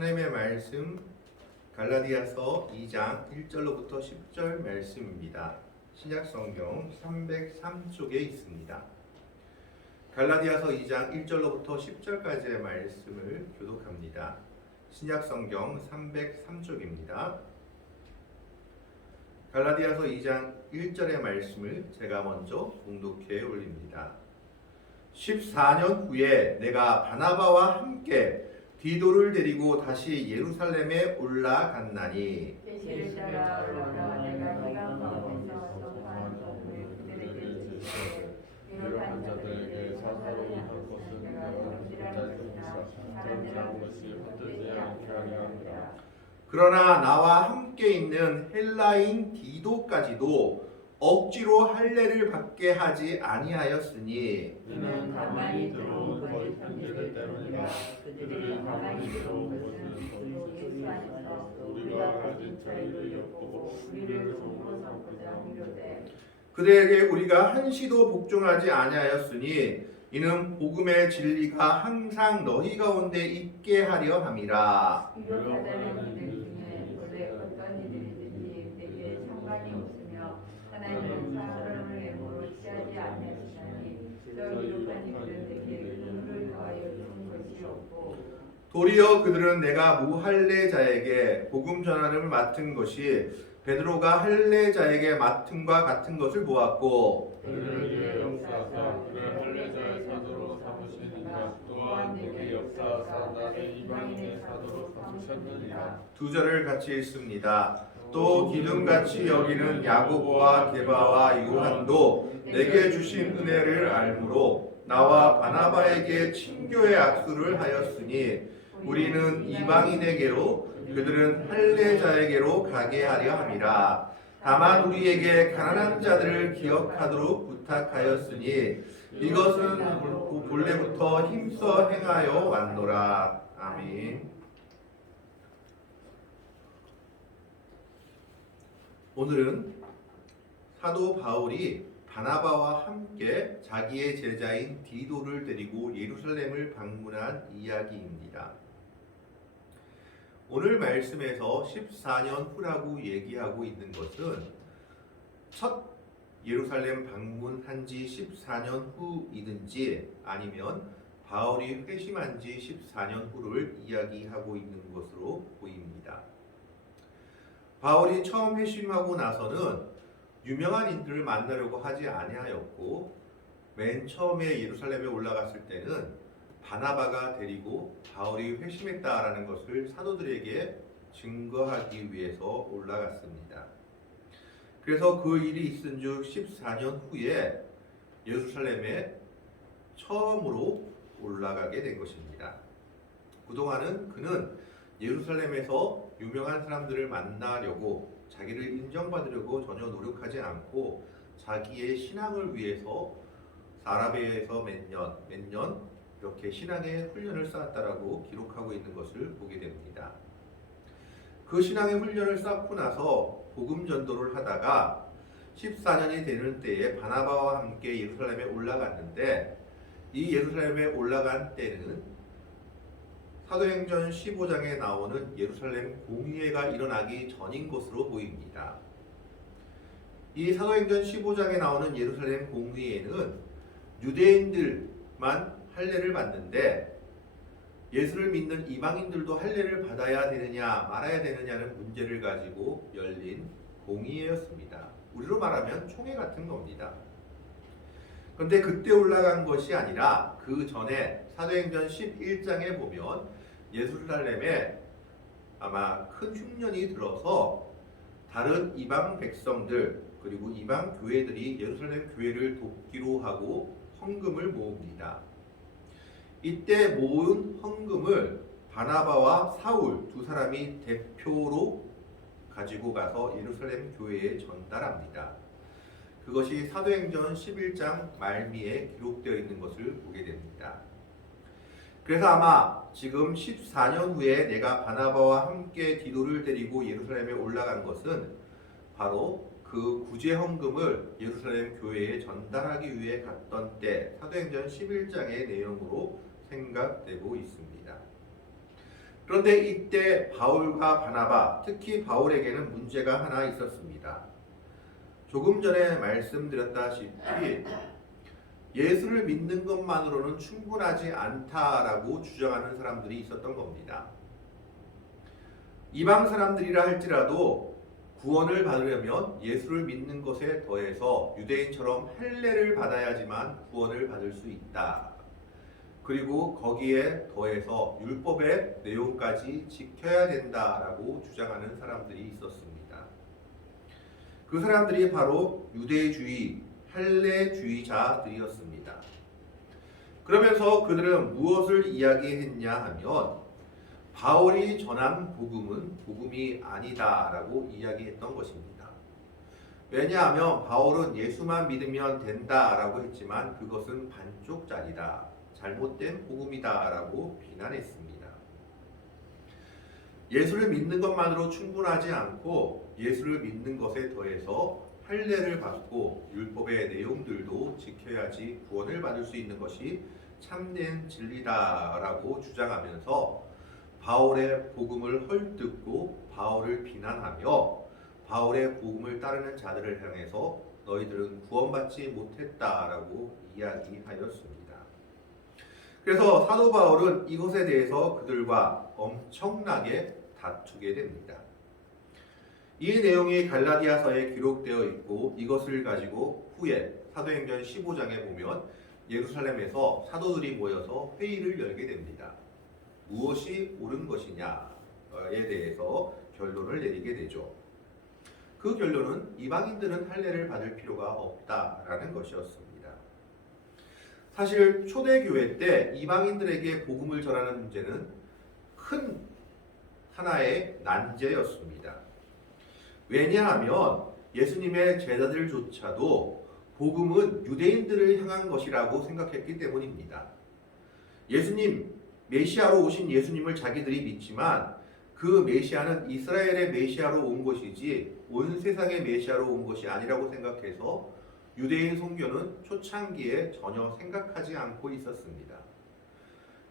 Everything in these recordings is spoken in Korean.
하나님의 말씀 갈라디아서 2장 1절로부터 10절 말씀입니다. 신약성경 303쪽에 있습니다. 갈라디아서 2장 1절로부터 10절까지의 말씀을 교독합니다. 신약성경 303쪽입니다. 갈라디아서 2장 1절의 말씀을 제가 먼저 봉독해 올립니다. 14년 후에 내가 바나바와 함께 디도를 데리고 다시 예루살렘에 올라갔나니 계시를 따라 올라가 내가 네가 마음에서 선포한 것을 그들에게 지시되 유력한 자들에게 사사로 할 것은 내가 정지할 것이나 다른 것이 헛되지 않게 하려 함이라. 그러나 나와 함께 있는 헬라인 디도까지도 억지로 할례를 받게 하지 아니하였으니 이는 가만히 들어온 거짓 편지들 때문이라. 그들이 가만히 들어온 것은 그리스도 예수 안에서 우리가 가진 자유를 엿보고 우리를 종으로 삼고자 하려되 그들에게 우리가 한시도 복종하지 아니하였으니 이는 복음의 진리가 항상 너희 가운데 있게 하려 함이라. 유력하다는 이들 중에 원래 어떤 이들이든지 내게 상관이 없으며 하나님은 사람을 외모로 취하지 아니하시나니 저 유력한 이들은 내게 의무를 더하여 준 것이 없고 도리어 그들은 내가 무할례자에게 복음 전하를 맡은 것이 베드로가 할례자에게 맡음과 같은 것을 보았고 그들에게 역사하사 그를 할례자의 사도로 삼으시니가 또한 내게 역사하사 나를 이방인의 사도로 삼으셨느니라. 두 절을 같이 읽습니다. 또 기둥같이 여기는 야고보와 게바와 요한도 내게 주신 은혜를 알므로 나와 바나바에게 친교의 악수를 하였으니 우리는 이방인에게로 그들은 할례자에게로 가게 하려 함이라. 다만 우리에게 가난한 자들을 기억하도록 부탁하였으니 이것은 본래부터 힘써 행하여 왔노라. 아멘. 오늘은 사도 바울이 바나바와 함께 자기의 제자인 디도를 데리고 예루살렘을 방문한 이야기입니다. 오늘 말씀에서 14년 후라고 얘기하고 있는 것은 첫 예루살렘 방문한 지 14년 후이든지 아니면 바울이 회심한 지 14년 후를 이야기하고 있는 것으로 보입니다. 바울이 처음 회심하고 나서는 유명한 인들을 만나려고 하지 아니하였고 맨 처음에 예루살렘에 올라갔을 때는 바나바가 데리고 바울이 회심했다라는 것을 사도들에게 증거하기 위해서 올라갔습니다. 그래서 그 일이 있은 즉 14년 후에 예루살렘에 처음으로 올라가게 된 것입니다. 그동안은 그는 예루살렘에서 유명한 사람들을 만나려고 자기를 인정받으려고 전혀 노력하지 않고 자기의 신앙을 위해서 아라비아에서 몇 년 이렇게 신앙의 훈련을 쌓았다라고 기록하고 있는 것을 보게 됩니다. 그 신앙의 훈련을 쌓고 나서 복음 전도를 하다가 14년이 되는 때에 바나바와 함께 예루살렘에 올라갔는데 이 예루살렘에 올라간 때는 사도행전 15장에 나오는 예루살렘 공의회가 일어나기 전인 것으로 보입니다. 이 사도행전 15장에 나오는 예루살렘 공의회는 유대인들만 할례를 받는데 예수를 믿는 이방인들도 할례를 받아야 되느냐 말아야 되느냐는 문제를 가지고 열린 공의회였습니다. 우리로 말하면 총회 같은 겁니다. 그런데 그때 올라간 것이 아니라 그 전에 사도행전 11장에 보면 예루살렘에 아마 큰 흉년이 들어서 다른 이방 백성들 그리고 이방 교회들이 예루살렘 교회를 돕기로 하고 헌금을 모읍니다. 이때 모은 헌금을 바나바와 사울 두 사람이 대표로 가지고 가서 예루살렘 교회에 전달합니다. 그것이 사도행전 11장 말미에 기록되어 있는 것을 보게 됩니다. 그래서 아마 지금 14년 후에 내가 바나바와 함께 디도를 데리고 예루살렘에 올라간 것은 바로 그 구제 헌금을 예루살렘 교회에 전달하기 위해 갔던 때 사도행전 11장의 내용으로 생각되고 있습니다. 그런데 이때 바울과 바나바, 특히 바울에게는 문제가 하나 있었습니다. 조금 전에 말씀드렸다시피 예수를 믿는 것만으로는 충분하지 않다라고 주장하는 사람들이 있었던 겁니다. 이방 사람들이라 할지라도 구원을 받으려면 예수를 믿는 것에 더해서 유대인처럼 할례를 받아야지만 구원을 받을 수 있다. 그리고 거기에 더해서 율법의 내용까지 지켜야 된다라고 주장하는 사람들이 있었습니다. 그 사람들이 바로 유대주의, 할례주의자들이었습니다. 그러면서 그들은 무엇을 이야기했냐 하면 바울이 전한 복음은 복음이 아니다라고 이야기했던 것입니다. 왜냐하면 바울은 예수만 믿으면 된다라고 했지만 그것은 반쪽짜리다, 잘못된 복음이다라고 비난했습니다. 예수를 믿는 것만으로 충분하지 않고 예수를 믿는 것에 더해서 할례를 받고 율법의 내용들도 지켜야지 구원을 받을 수 있는 것이 참된 진리다라고 주장하면서 바울의 복음을 헐뜯고 바울을 비난하며 바울의 복음을 따르는 자들을 향해서 너희들은 구원받지 못했다라고 이야기하였습니다. 그래서 사도 바울은 이것에 대해서 그들과 엄청나게 다투게 됩니다. 이 내용이 갈라디아서에 기록되어 있고 이것을 가지고 후에 사도행전 15장에 보면 예루살렘에서 사도들이 모여서 회의를 열게 됩니다. 무엇이 옳은 것이냐에 대해서 결론을 내리게 되죠. 그 결론은 이방인들은 할례를 받을 필요가 없다라는 것이었습니다. 사실 초대교회 때 이방인들에게 복음을 전하는 문제는 큰 하나의 난제였습니다. 왜냐하면 예수님의 제자들조차도 복음은 유대인들을 향한 것이라고 생각했기 때문입니다. 예수님, 메시아로 오신 예수님을 자기들이 믿지만 그 메시아는 이스라엘의 메시아로 온 것이지 온 세상의 메시아로 온 것이 아니라고 생각해서 유대인 선교는 초창기에 전혀 생각하지 않고 있었습니다.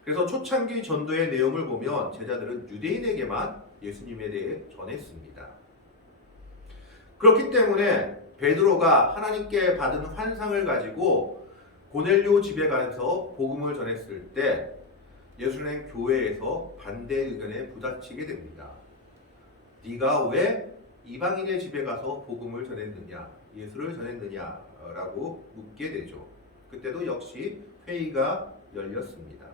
그래서 초창기 전도의 내용을 보면 제자들은 유대인에게만 예수님에 대해 전했습니다. 그렇기 때문에 베드로가 하나님께 받은 환상을 가지고 고넬료 집에 가서 복음을 전했을 때 예루살렘 교회에서 반대 의견에 부딪히게 됩니다. 네가 왜 이방인의 집에 가서 복음을 전했느냐, 예수를 전했느냐라고 묻게 되죠. 그때도 역시 회의가 열렸습니다.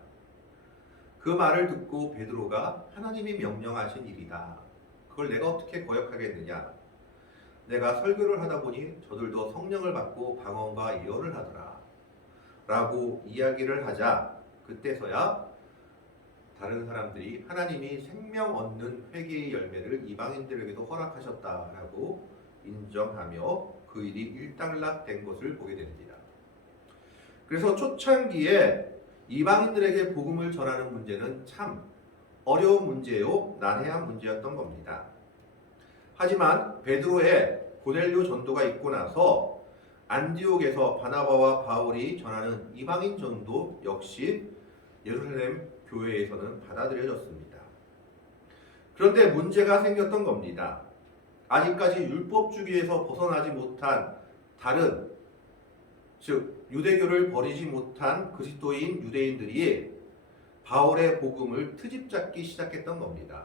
그 말을 듣고 베드로가 하나님이 명령하신 일이다. 그걸 내가 어떻게 거역하겠느냐. 내가 설교를 하다 보니 저들도 성령을 받고 방언과 예언을 하더라. 라고 이야기를 하자 그때서야 다른 사람들이 하나님이 생명 얻는 회개의 열매를 이방인들에게도 허락하셨다라고 인정하며 그 일이 일단락된 것을 보게 됩니다. 그래서 초창기에 이방인들에게 복음을 전하는 문제는 참 어려운 문제요, 난해한 문제였던 겁니다. 하지만 베드로의 고넬료 전도가 있고 나서 안디옥에서 바나바와 바울이 전하는 이방인 전도 역시 예루살렘 교회에서는 받아들여졌습니다. 그런데 문제가 생겼던 겁니다. 아직까지 율법 주기에서 벗어나지 못한 다른, 즉 유대교를 버리지 못한 그리스도인 유대인들이 바울의 복음을 트집잡기 시작했던 겁니다.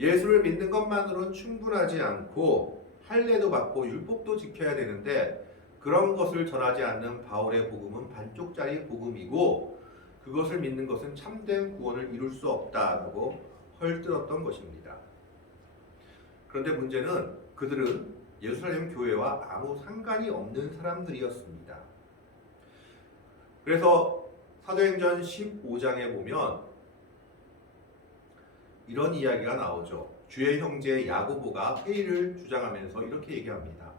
예수를 믿는 것만으로는 충분하지 않고 할례도 받고 율법도 지켜야 되는데 그런 것을 전하지 않는 바울의 복음은 반쪽짜리 복음이고 그것을 믿는 것은 참된 구원을 이룰 수 없다라고 헐뜯었던 것입니다. 그런데 문제는 그들은 예루살렘 교회와 아무 상관이 없는 사람들이었습니다. 그래서 사도행전 15장에 보면 이런 이야기가 나오죠. 주의 형제 야고보가 회의를 주장하면서 이렇게 얘기합니다.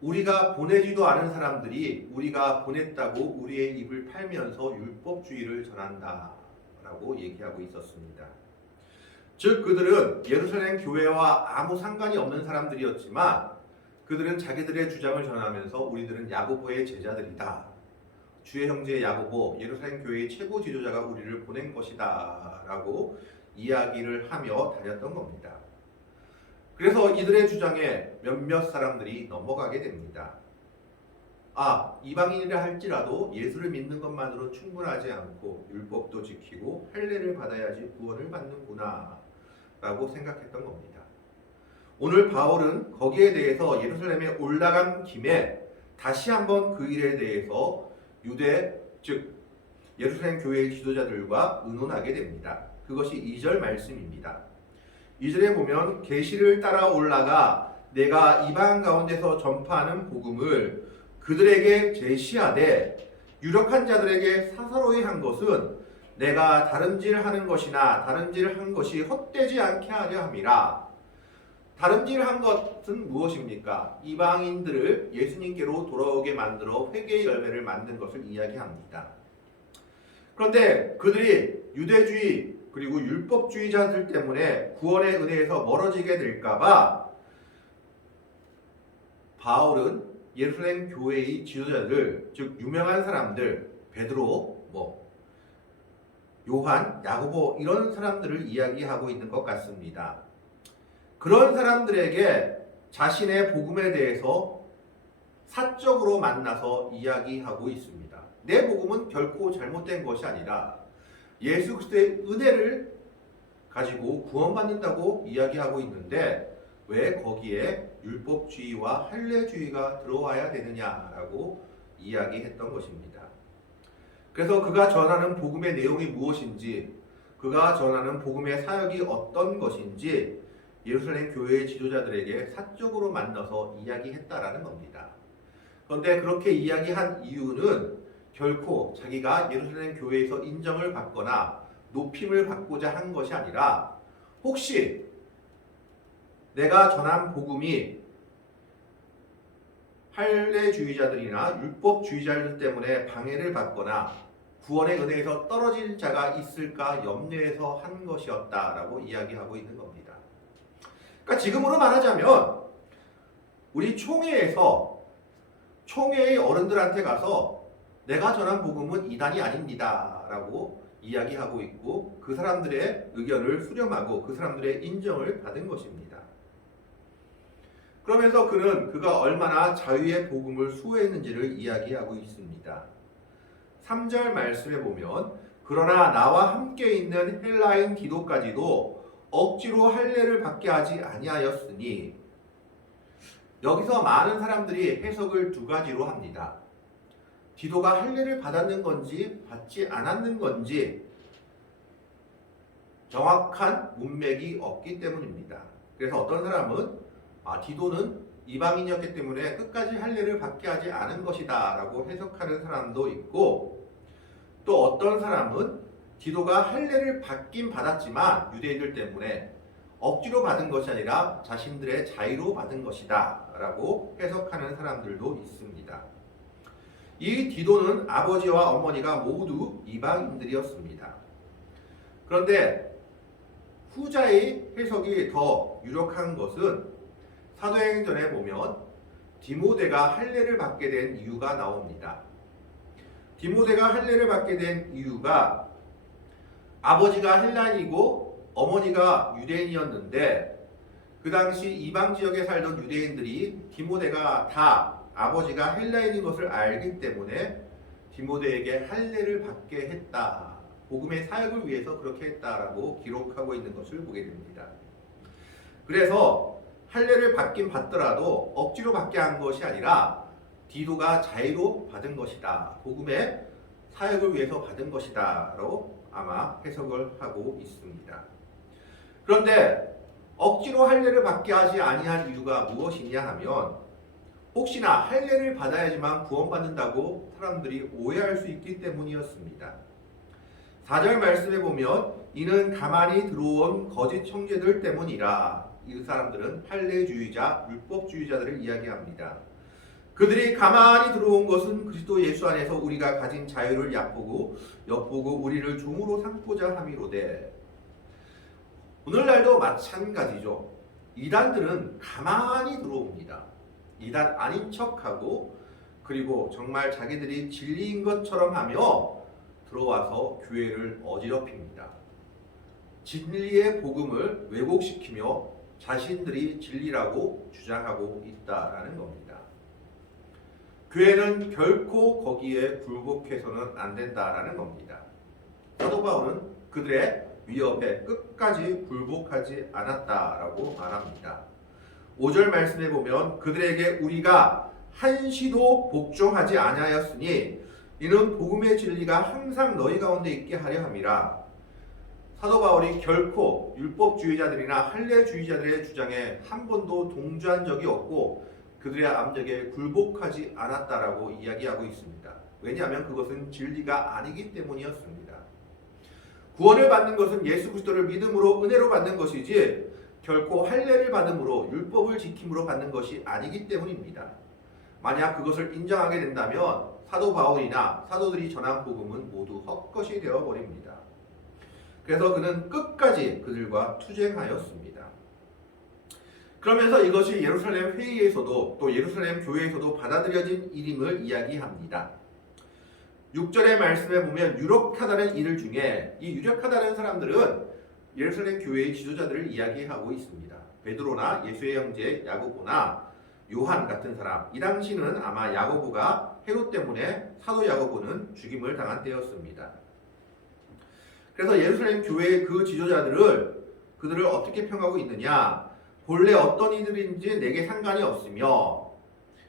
우리가 보내지도 않은 사람들이 우리가 보냈다고 우리의 입을 팔면서 율법주의를 전한다 라고 얘기하고 있었습니다. 즉 그들은 예루살렘 교회와 아무 상관이 없는 사람들이었지만 그들은 자기들의 주장을 전하면서 우리들은 야고보의 제자들이다. 주의 형제 야고보, 예루살렘 교회의 최고 지도자가 우리를 보낸 것이다 라고 이야기를 하며 다녔던 겁니다. 그래서 이들의 주장에 몇몇 사람들이 넘어가게 됩니다. 이방인이라 할지라도 예수를 믿는 것만으로 충분하지 않고 율법도 지키고 할례를 받아야지 구원을 받는구나 라고 생각했던 겁니다. 오늘 바울은 거기에 대해서 예루살렘에 올라간 김에 다시 한번 그 일에 대해서 유대 즉 예루살렘 교회의 지도자들과 의논하게 됩니다. 그것이 2절 말씀입니다. 2절에 보면 계시를 따라 올라가 내가 이방 가운데서 전파하는 복음을 그들에게 제시하되 유력한 자들에게 사사로이 한 것은 내가 다름질하는 것이나 다름질한 것이 헛되지 않게 하려 함이라. 다름질한 것은 무엇입니까? 이방인들을 예수님께로 돌아오게 만들어 회개의 열매를 만든 것을 이야기합니다. 그런데 그들이 유대주의 그리고 율법주의자들 때문에 구원의 은혜에서 멀어지게 될까봐 바울은 예루살렘 교회의 지도자들, 즉 유명한 사람들, 베드로, 요한, 야고보 이런 사람들을 이야기하고 있는 것 같습니다. 그런 사람들에게 자신의 복음에 대해서 사적으로 만나서 이야기하고 있습니다. 내 복음은 결코 잘못된 것이 아니라 예수 그리스도의 은혜를 가지고 구원받는다고 이야기하고 있는데 왜 거기에 율법주의와 할례주의가 들어와야 되느냐라고 이야기했던 것입니다. 그래서 그가 전하는 복음의 내용이 무엇인지, 그가 전하는 복음의 사역이 어떤 것인지 예루살렘 교회의 지도자들에게 사적으로 만나서 이야기했다라는 겁니다. 그런데 그렇게 이야기한 이유는 결코 자기가 예루살렘 교회에서 인정을 받거나 높임을 받고자 한 것이 아니라 혹시 내가 전한 복음이 할례주의자들이나 율법주의자들 때문에 방해를 받거나 구원의 은혜에서 떨어질 자가 있을까 염려해서 한 것이었다라고 이야기하고 있는 겁니다. 그러니까 지금으로 말하자면 우리 총회의 어른들한테 가서 내가 전한 복음은 이단이 아닙니다 라고 이야기하고 있고 그 사람들의 의견을 수렴하고 그 사람들의 인정을 받은 것입니다. 그러면서 그가 얼마나 자유의 복음을 수호했는지를 이야기하고 있습니다. 3절 말씀에 보면 그러나 나와 함께 있는 헬라인 디도까지도 억지로 할례를 받게 하지 아니하였으니, 여기서 많은 사람들이 해석을 두 가지로 합니다. 디도가 할례를 받았는 건지 받지 않았는 건지 정확한 문맥이 없기 때문입니다. 그래서 어떤 사람은 디도는 이방인이었기 때문에 끝까지 할례를 받게 하지 않은 것이다 라고 해석하는 사람도 있고, 또 어떤 사람은 디도가 할례를 받긴 받았지만 유대인들 때문에 억지로 받은 것이 아니라 자신들의 자의로 받은 것이다 라고 해석하는 사람들도 있습니다. 이 디도는 아버지와 어머니가 모두 이방인들이었습니다. 그런데 후자의 해석이 더 유력한 것은 사도행전에 보면 디모데가 할례를 받게 된 이유가 나옵니다. 디모데가 할례를 받게 된 이유가 아버지가 헬라인이고 어머니가 유대인이었는데 그 당시 이방 지역에 살던 유대인들이 디모데가 다 아버지가 헬라인인 것을 알기 때문에 디모데에게 할례를 받게 했다. 복음의 사역을 위해서 그렇게 했다라고 기록하고 있는 것을 보게 됩니다. 그래서 할례를 받긴 받더라도 억지로 받게 한 것이 아니라 디도가 자의로 받은 것이다. 복음의 사역을 위해서 받은 것이다. 라고 아마 해석을 하고 있습니다. 그런데 억지로 할례를 받게 하지 아니한 이유가 무엇이냐 하면 혹시나 할례를 받아야지만 구원받는다고 사람들이 오해할 수 있기 때문이었습니다. 4절 말씀에 보면 이는 가만히 들어온 거짓 형제들 때문이라. 이 사람들은 할례주의자, 율법주의자들을 이야기합니다. 그들이 가만히 들어온 것은 그리스도 예수 안에서 우리가 가진 자유를 엿보고 우리를 종으로 삼고자 함이로되. 오늘날도 마찬가지죠. 이단들은 가만히 들어옵니다. 이단 아닌 척하고 그리고 정말 자기들이 진리인 것처럼 하며 들어와서 교회를 어지럽힙니다. 진리의 복음을 왜곡시키며 자신들이 진리라고 주장하고 있다라는 겁니다. 교회는 결코 거기에 굴복해서는 안 된다라는 겁니다. 사도 바울은 그들의 위협에 끝까지 굴복하지 않았다라고 말합니다. 5절 말씀에 보면 그들에게 우리가 한시도 복종하지 아니하였으니 이는 복음의 진리가 항상 너희 가운데 있게 하려 함이라. 사도 바울이 결코 율법주의자들이나 할례주의자들의 주장에 한 번도 동조한 적이 없고 그들의 압력에 굴복하지 않았다라고 이야기하고 있습니다. 왜냐하면 그것은 진리가 아니기 때문이었습니다. 구원을 받는 것은 예수 그리스도를 믿음으로 은혜로 받는 것이지 결코 할례를 받음으로 율법을 지킴으로 받는 것이 아니기 때문입니다. 만약 그것을 인정하게 된다면 사도 바울이나 사도들이 전한 복음은 모두 헛것이 되어버립니다. 그래서 그는 끝까지 그들과 투쟁하였습니다. 그러면서 이것이 예루살렘 회의에서도 또 예루살렘 교회에서도 받아들여진 일임을 이야기합니다. 6절의 말씀에 보면 유력하다는 이들 중에 이 유력하다는 사람들은 예루살렘 교회의 지도자들을 이야기하고 있습니다. 베드로나 예수의 형제 야고보나 요한 같은 사람. 이 당시는 아마 야고보가 헤롯 때문에 사도 야고보는 죽임을 당한 때였습니다. 그래서 예루살렘 교회의 그 지도자들을 그들을 어떻게 평하고 있느냐? 본래 어떤 이들인지 내게 상관이 없으며,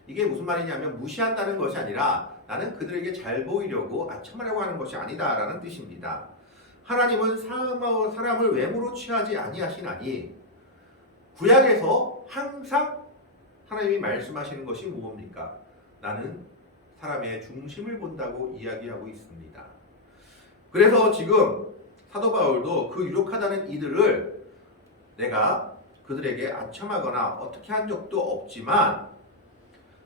이게 무슨 말이냐면 무시한다는 것이 아니라 나는 그들에게 잘 보이려고 아첨하려고 하는 것이 아니다라는 뜻입니다. 하나님은 사람을 외모로 취하지 아니하시나니 구약에서 항상 하나님이 말씀하시는 것이 뭡니까? 나는 사람의 중심을 본다고 이야기하고 있습니다. 그래서 지금 사도 바울도 그 유력하다는 이들을 내가 그들에게 아첨하거나 어떻게 한 적도 없지만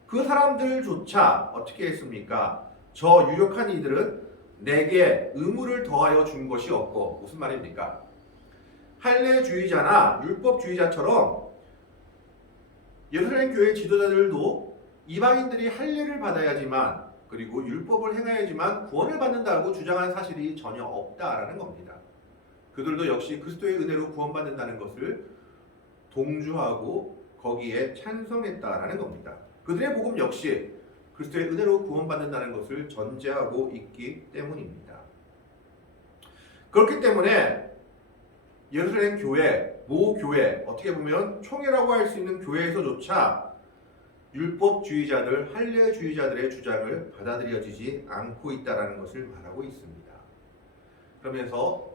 그 사람들조차 어떻게 했습니까? 저 유력한 이들은 내게 의무를 더하여 준 것이 없고, 무슨 말입니까? 할례주의자나 율법주의자처럼 예루살렘 교회 지도자들도 이방인들이 할례를 받아야지만 그리고 율법을 행해야지만 구원을 받는다고 주장한 사실이 전혀 없다라는 겁니다. 그들도 역시 그리스도의 은혜로 구원받는다는 것을 동조하고 거기에 찬성했다라는 겁니다. 그들의 복음 역시 그리스도의 은혜로 구원받는다는 것을 전제하고 있기 때문입니다. 그렇기 때문에 예루살렘 교회, 모 교회, 어떻게 보면 총회라고 할 수 있는 교회에서조차 율법주의자들, 할례주의자들의 주장을 받아들여지지 않고 있다는 것을 말하고 있습니다. 그러면서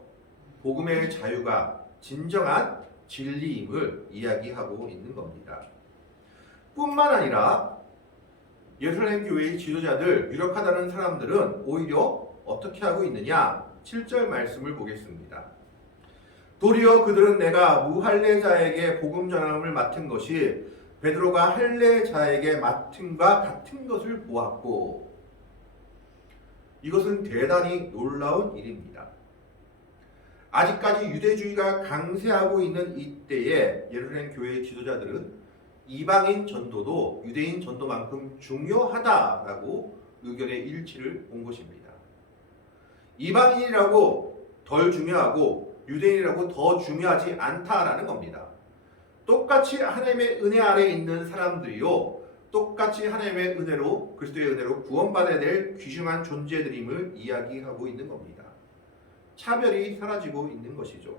복음의 자유가 진정한 진리임을 이야기하고 있는 겁니다. 뿐만 아니라 예루살렘 교회의 지도자들, 유력하다는 사람들은 오히려 어떻게 하고 있느냐? 7절 말씀을 보겠습니다. 도리어 그들은 내가 무할례자에게 복음 전함을 맡은 것이 베드로가 할례자에게 맡음과 같은 것을 보았고, 이것은 대단히 놀라운 일입니다. 아직까지 유대주의가 강세하고 있는 이때에 예루살렘 교회의 지도자들은 이방인 전도도 유대인 전도만큼 중요하다라고 의견의 일치를 본 것입니다. 이방인이라고 덜 중요하고 유대인이라고 더 중요하지 않다라는 겁니다. 똑같이 하나님의 은혜 아래 있는 사람들이요, 똑같이 하나님의 은혜로 그리스도의 은혜로 구원받아야 될 귀중한 존재들임을 이야기하고 있는 겁니다. 차별이 사라지고 있는 것이죠.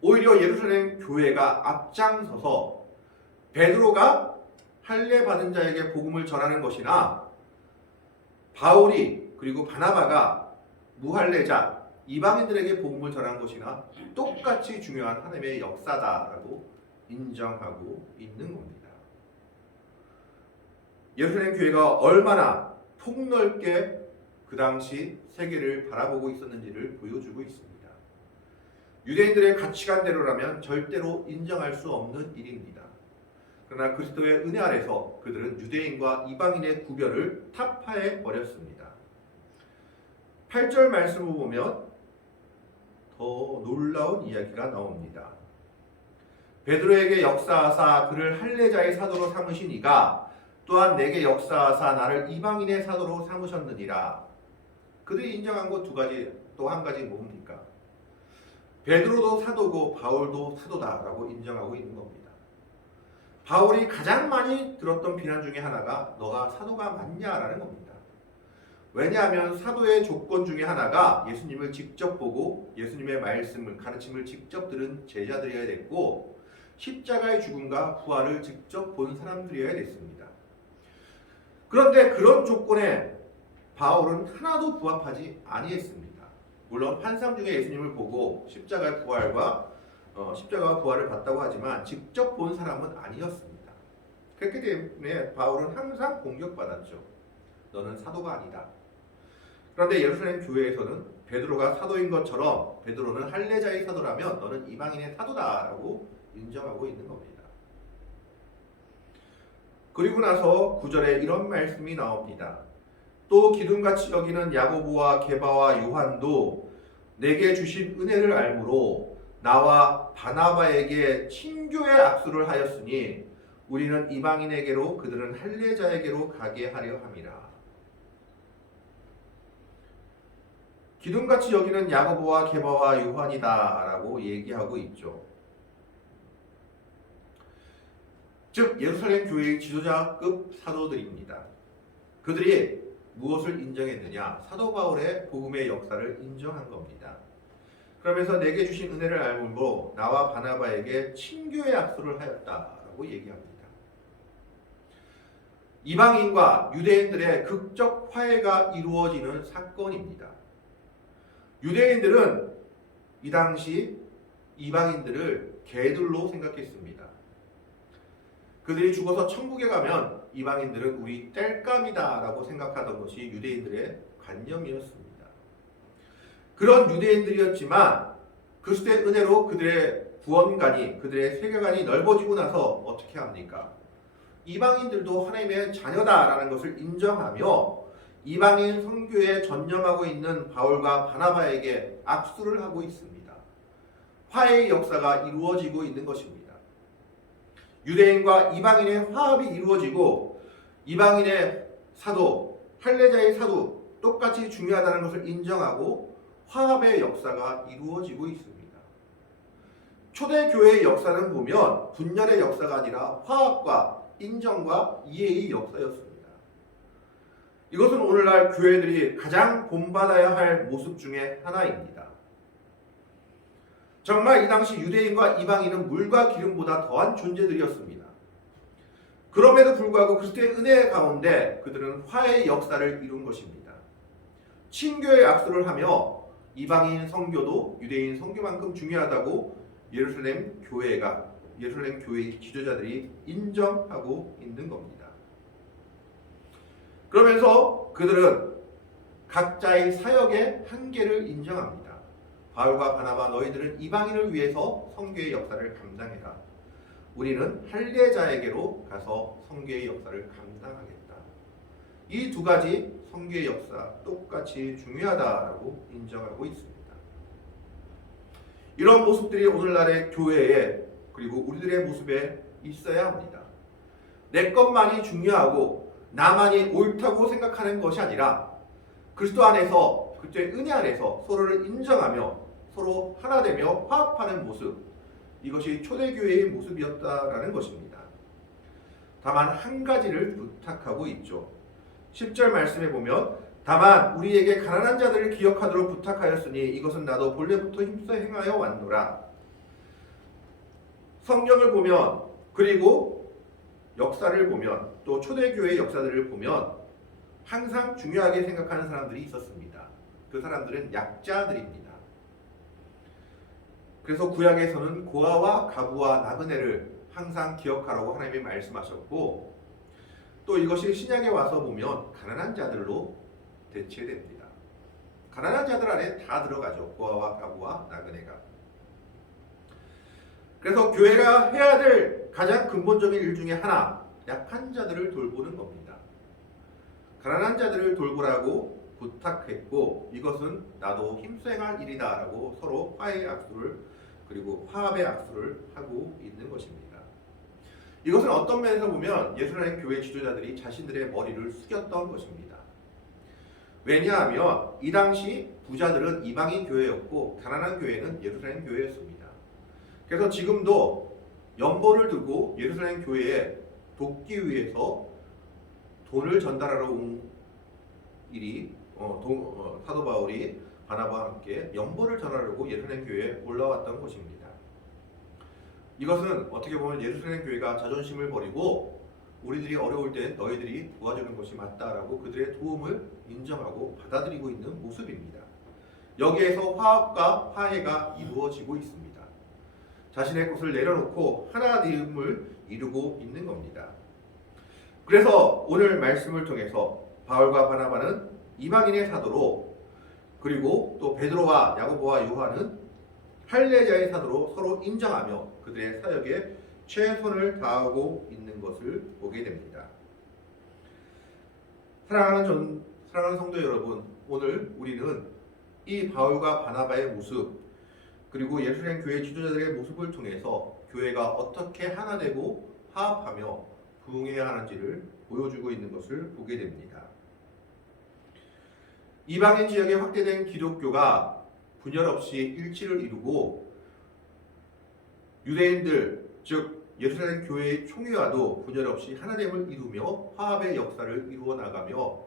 오히려 예루살렘 교회가 앞장서서 베드로가 할례 받은 자에게 복음을 전하는 것이나 바울이 그리고 바나바가 무할례자 이방인들에게 복음을 전한 것이나 똑같이 중요한 하나님의 역사다라고 인정하고 있는 겁니다. 예루살렘 교회가 얼마나 폭넓게 그 당시 세계를 바라보고 있었는지를 보여주고 있습니다. 유대인들의 가치관대로라면 절대로 인정할 수 없는 일입니다. 그러나 그리스도의 은혜 아래서 그들은 유대인과 이방인의 구별을 타파해 버렸습니다. 8절 말씀을 보면 더 놀라운 이야기가 나옵니다. 베드로에게 역사하사 그를 할례자의 사도로 삼으신 이가 또한 내게 역사하사 나를 이방인의 사도로 삼으셨느니라. 그들이 인정한 것 두 가지, 또 한 가지 뭡니까? 베드로도 사도고 바울도 사도다라고 인정하고 있는 겁니다. 바울이 가장 많이 들었던 비난 중에 하나가 너가 사도가 맞냐라는 겁니다. 왜냐하면 사도의 조건 중에 하나가 예수님을 직접 보고 예수님의 말씀을 가르침을 직접 들은 제자들이어야 됐고 십자가의 죽음과 부활을 직접 본 사람들이어야 됐습니다. 그런데 그런 조건에 바울은 하나도 부합하지 아니했습니다. 물론 환상 중에 예수님을 보고 십자가의 부활을 봤다고 하지만 직접 본 사람은 아니었습니다. 그렇기 때문에 바울은 항상 공격받았죠. 너는 사도가 아니다. 그런데 예루살렘 교회에서는 베드로가 사도인 것처럼 베드로는 할례자의 사도라면 너는 이방인의 사도다라고 인정하고 있는 겁니다. 그리고 나서 9절에 이런 말씀이 나옵니다. 또 기둥같이 여기는 야고보와 게바와 요한도 내게 주신 은혜를 알므로 나와 바나바에게 친교의 악수를 하였으니 우리는 이방인에게로 그들은 할례자에게로 가게 하려 함이라. 기둥같이 여기는 야고보와 게바와 요한이다라고 얘기하고 있죠. 즉 예루살렘 교회의 지도자급 사도들입니다. 그들이 무엇을 인정했느냐? 사도 바울의 복음의 역사를 인정한 겁니다. 그러면서 내게 주신 은혜를 알므로 나와 바나바에게 친교의 악수를 하였다라고 얘기합니다. 이방인과 유대인들의 극적 화해가 이루어지는 사건입니다. 유대인들은 이 당시 이방인들을 개들로 생각했습니다. 그들이 죽어서 천국에 가면 이방인들은 우리 땔감이다라고 생각하던 것이 유대인들의 관념이었습니다. 그런 유대인들이었지만 그리스도의 은혜로 그들의 구원관이 그들의 세계관이 넓어지고 나서 어떻게 합니까? 이방인들도 하나님의 자녀다라는 것을 인정하며 이방인 선교에 전념하고 있는 바울과 바나바에게 악수를 하고 있습니다. 화해의 역사가 이루어지고 있는 것입니다. 유대인과 이방인의 화합이 이루어지고 이방인의 사도, 할례자의 사도 똑같이 중요하다는 것을 인정하고 화합의 역사가 이루어지고 있습니다. 초대교회의 역사는 보면 분열의 역사가 아니라 화합과 인정과 이해의 역사였습니다. 이것은 오늘날 교회들이 가장 본받아야 할 모습 중에 하나입니다. 정말 이 당시 유대인과 이방인은 물과 기름보다 더한 존재들이었습니다. 그럼에도 불구하고 그리스도의 은혜 가운데 그들은 화해의 역사를 이룬 것입니다. 친교의 악수를 하며 이방인 선교도 유대인 선교만큼 중요하다고 예루살렘 교회의 지도자들이 인정하고 있는 겁니다. 그러면서 그들은 각자의 사역의 한계를 인정합니다. 바울과 바나바 너희들은 이방인을 위해서 선교의 역사를 감당해라. 우리는 할례자에게로 가서 선교의 역사를 감당하겠다. 이 두 가지 선교의 역사 똑같이 중요하다라고 인정하고 있습니다. 이런 모습들이 오늘날의 교회에 그리고 우리들의 모습에 있어야 합니다. 내 것만이 중요하고 나만이 옳다고 생각하는 것이 아니라 그리스도 안에서 그리스도의 은혜 안에서 서로를 인정하며 서로 하나 되며 화합하는 모습, 이것이 초대교회의 모습이었다라는 것입니다. 다만 한 가지를 부탁하고 있죠. 10절 말씀에 보면 다만 우리에게 가난한 자들을 기억하도록 부탁하였으니 이것은 나도 본래부터 힘써 행하여 왔노라. 성경을 보면 그리고 역사를 보면 또 초대교회의 역사들을 보면 항상 중요하게 생각하는 사람들이 있었습니다. 그 사람들은 약자들입니다. 그래서 구약에서는 고아와 가부와 나그네를 항상 기억하라고 하나님이 말씀하셨고 또 이것이 신약에 와서 보면 가난한 자들로 대체됩니다. 가난한 자들 안에 다 들어가죠. 고아와 가부와 나그네가. 그래서 교회가 해야 될 가장 근본적인 일 중에 하나, 약한 자들을 돌보는 겁니다. 가난한 자들을 돌보라고 부탁했고 이것은 나도 힘써 행할 일이다라고 서로 화해의 악수를 그리고 화합의 악수를 하고 있는 것입니다. 이것은 어떤 면에서 보면 예루살렘 교회 지도자들이 자신들의 머리를 숙였던 것입니다. 왜냐하면 이 당시 부자들은 이방인 교회였고 가난한 교회는 예루살렘 교회였습니다. 그래서 지금도 연보를 들고 예루살렘 교회에 돕기 위해서 돈을 전달하러 온 일이 사도 바울이 바나바와 함께 연보를 전하려고 예루살렘 교회에 올라왔던 것입니다. 이것은 어떻게 보면 예루살렘 교회가 자존심을 버리고 우리들이 어려울 땐 너희들이 도와주는 것이 맞다라고 그들의 도움을 인정하고 받아들이고 있는 모습입니다. 여기에서 화합과 화해가 이루어지고 있습니다. 자신의 것을 내려놓고 하나님을 이루고 있는 겁니다. 그래서 오늘 말씀을 통해서 바울과 바나바는 이방인의 사도로, 그리고 또 베드로와 야고보와 요한은 할례자의 사도로 서로 인정하며 그들의 사역에 최선을 다하고 있는 것을 보게 됩니다. 사랑하는 성도 여러분, 오늘 우리는 이 바울과 바나바의 모습, 그리고 예루살렘 교회 지도자들의 모습을 통해서 교회가 어떻게 하나 되고 화합하며 부흥해야 하는지를 보여주고 있는 것을 보게 됩니다. 이방인 지역에 확대된 기독교가 분열 없이 일치를 이루고 유대인들, 즉 예루살렘 교회의 총회와도 분열 없이 하나됨을 이루며 화합의 역사를 이루어 나가며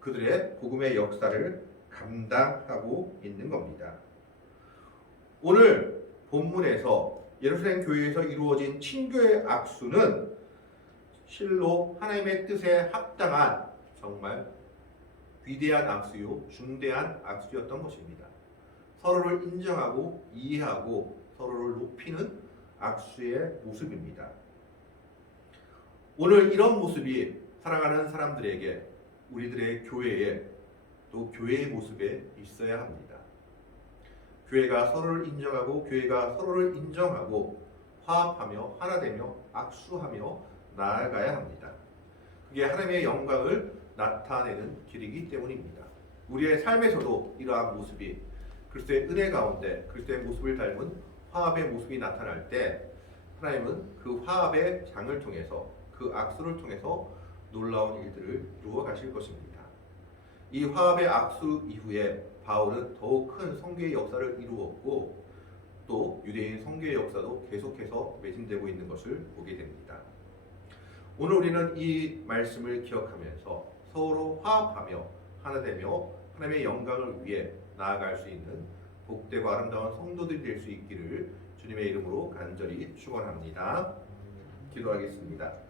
그들의 복음의 역사를 감당하고 있는 겁니다. 오늘 본문에서 예루살렘 교회에서 이루어진 친교의 악수는 실로 하나님의 뜻에 합당한 정말 위대한 악수요, 중대한 악수였던 것입니다. 서로를 인정하고 이해하고 서로를 높이는 악수의 모습입니다. 오늘 이런 모습이 사랑하는 사람들에게, 우리들의 교회에, 또 교회의 모습에 있어야 합니다. 교회가 서로를 인정하고 교회가 서로를 인정하고 화합하며 하나 되며 악수하며 나아가야 합니다. 그게 하나님의 영광을 나타내는 길이기 때문입니다. 우리의 삶에서도 이러한 모습이 그리스도의 은혜 가운데 그리스도의 모습을 닮은 화합의 모습이 나타날 때 하나님은 그 화합의 장을 통해서, 그 악수를 통해서 놀라운 일들을 이루어 가실 것입니다. 이 화합의 악수 이후에 바울은 더욱 큰 선교의 역사를 이루었고 또 유대인 선교의 역사도 계속해서 매진되고 있는 것을 보게 됩니다. 오늘 우리는 이 말씀을 기억하면서 서로 화합하며 하나 되며 하나님의 영광을 위해 나아갈 수 있는 복되고 아름다운 성도들이 될 수 있기를 주님의 이름으로 간절히 축원합니다. 기도하겠습니다.